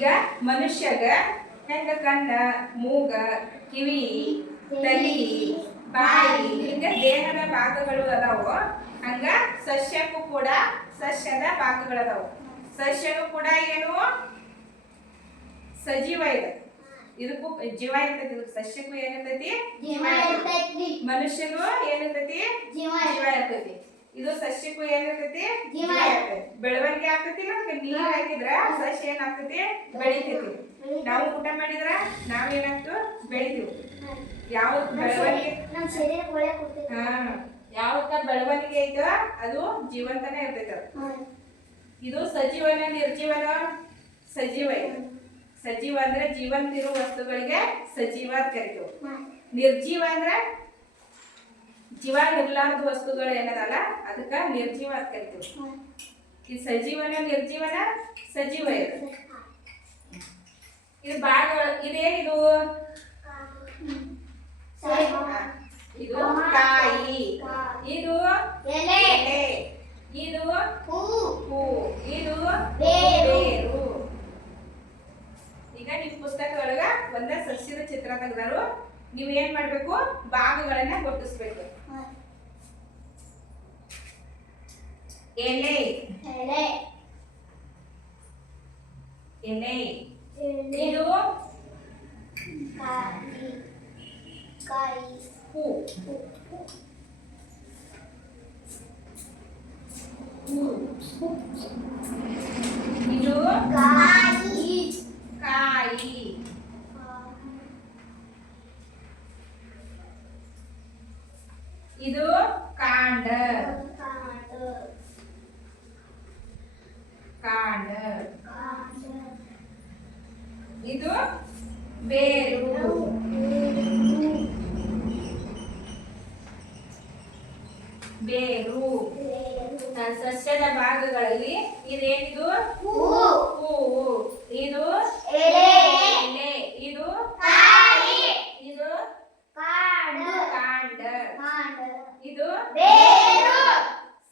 ಈಗ ಮನುಷ್ಯಗ ಹೆಂಗ ಕಣ್ಣ ಮೂಗ ಕಿವಿ ತಲಿ ಬಾಯಿ ಹಿಂಗ ದೇಹದ ಭಾಗಗಳು ಅದಾವು ಹಂಗ ಸಸ್ಯಕ್ಕೂ ಕೂಡ ಸಸ್ಯದ ಭಾಗಗಳು ಅದಾವು. ಸಸ್ಯಕ್ಕೂ ಕೂಡ ಏನು ಸಜೀವ ಇದೆ, ಇದಕ್ಕೂ ಜೀವ ಇರ್ತೈತಿ. ಇದಕ್ಕೆ ಸಸ್ಯಕ್ಕೂ ಏನಿರ್ತೈತಿ ಜೀವ ಇರ್ತೈತಿ, ಮನುಷ್ಯಗೂ ಏನಿರ್ತೈತಿ ಜೀವ ಇರ್ತೈತಿ. ಇದು ಸಸ್ಯಕ್ಕೂ ಏನಿರ್ತೈತಿ ಜೀವ ಇರ್ತೈತಿ. ಬೆಳವಣಿಗೆ ಆಗ್ತೈತಿ. ನೀರ್ ಹಾಕಿದ್ರ ಸಸ್ಯ ಏನಾಗ್ತೈತಿ ಬೆಳಿತೈತಿ. ನಾವು ಊಟ ಮಾಡಿದ್ರ ನಾವೇನಾಗ್ತು ಬೆಳಿತೀವಿ. ಯಾವ ಬೆಳವಣಿಗೆ ಯಾವತ್ತ ಬೆಳವಣಿಗೆ ಐತೋ ಅದು ಜೀವಂತನೇ ಇರ್ತೈತ. ಇದು ಸಜೀವನ ನಿರ್ಜೀವನ ಸಜೀವ ಇದೆ. ಸಜೀವ ಅಂದ್ರೆ ಜೀವಂತ ಇರುವ ವಸ್ತುಗಳಿಗೆ ಸಜೀವ ಅಂತ ಕರಿತೀವಿ. ನಿರ್ಜೀವ ಅಂದ್ರೆ ಜೀವ ಇರ್ಲಾರ್ದ ವಸ್ತುಗಳು ಏನದಲ್ಲ ಅದಕ್ಕ ನಿರ್ಜೀವ ಅಂತ ಕರಿತೀವಿ. ಈ ಸಜೀವನ ನಿರ್ಜೀವನ ಸಜೀವ ಇದೆ. ಇದು ಭಾಗಗಳು ಇದೇನಿದು ಇದು ಕಾಯಿ, ಇದು ಎಲೆ, ಇದು ಹೂ, ಇದು ಬೇರು. ಈಗ ನಿಮ್ ಪುಸ್ತಕ ಒಳಗ ಒಂದ ಸಸ್ಯದ ಚಿತ್ರ ತೆಗೆದರು. ನೀವು ಏನ್ ಮಾಡ್ಬೇಕು ಭಾಗಗಳನ್ನ ಗುರುತಿಸ್ಬೇಕು. ಎಲೆ ಎಲೆ, ಇದು ಹೂ, ಇದು ಕಾಯಿ, ಇದು ಕಾಂಡ, ಇದು ಬೇರು, ಸಸ್ಯದ ಭಾಗಗಳಲ್ಲಿ ಇದೇನಿದು ಹೂವು, ಇದು ಎಲೆ, ಇದು ಇದು ಕಾಂಡ, ಇದು ಬೇರು.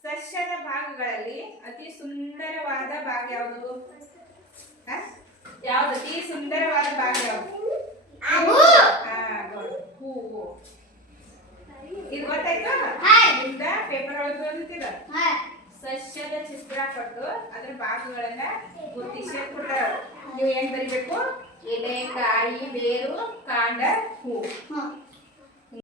ಸಸ್ಯದ ಭಾಗಗಳಲ್ಲಿ ಅತಿ ಸುಂದರವಾದ ಭಾಗ ಯಾವುದು? ಯಾವ್ದು ಅತಿ ಸುಂದರವಾದ ಭಾಗ ಯಾವುದು? ಹೂವು. ಇದು ಗೊತ್ತಾಯ್ತು? ಇಂದ ಪೇಪರ್ ಒಳಗೆ ಬಂದಿರ ಸಸ್ಯದ ಚಿತ್ರ ಕೊಟ್ಟು ಅದ್ರ ಭಾಗಗಳನ್ನ ಗುರುತಿಸಿ ಕೊಟ್ಟಾರ. ನೀವು ಏನ್ ಬರಿಬೇಕು? ಎಲೆ, ಕಾಯಿ, ಬೇರು, ಕಾಂಡ, ಹೂ.